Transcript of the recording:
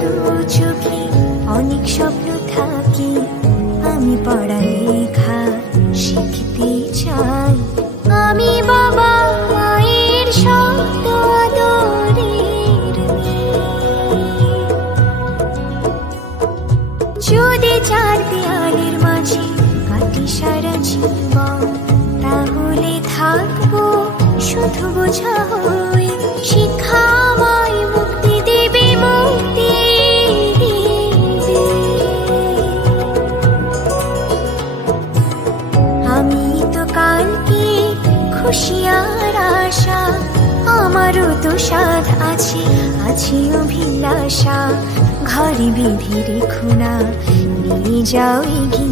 দু চোখে অনেক স্বপ্ন থাকে, আমি পড়ালেখা শিখতে চাই। আমি বাবা মায়ের শব্দ আদরের যদি চার দেয়ালের মাঝে কাটি সারা জীবন, তাহলে থাকবো শুধু বোঝা হয়ে। শিক্ষা আমায় মুক্তি দেবে, মুক্তি দেবে। আমি তো কালকে খুশি আর আশা, আমারও তো সাধ আছে, আছে অভিলাষা। ঘরে বেঁধে রেখো না, নিয়ে যাও এগিয়ে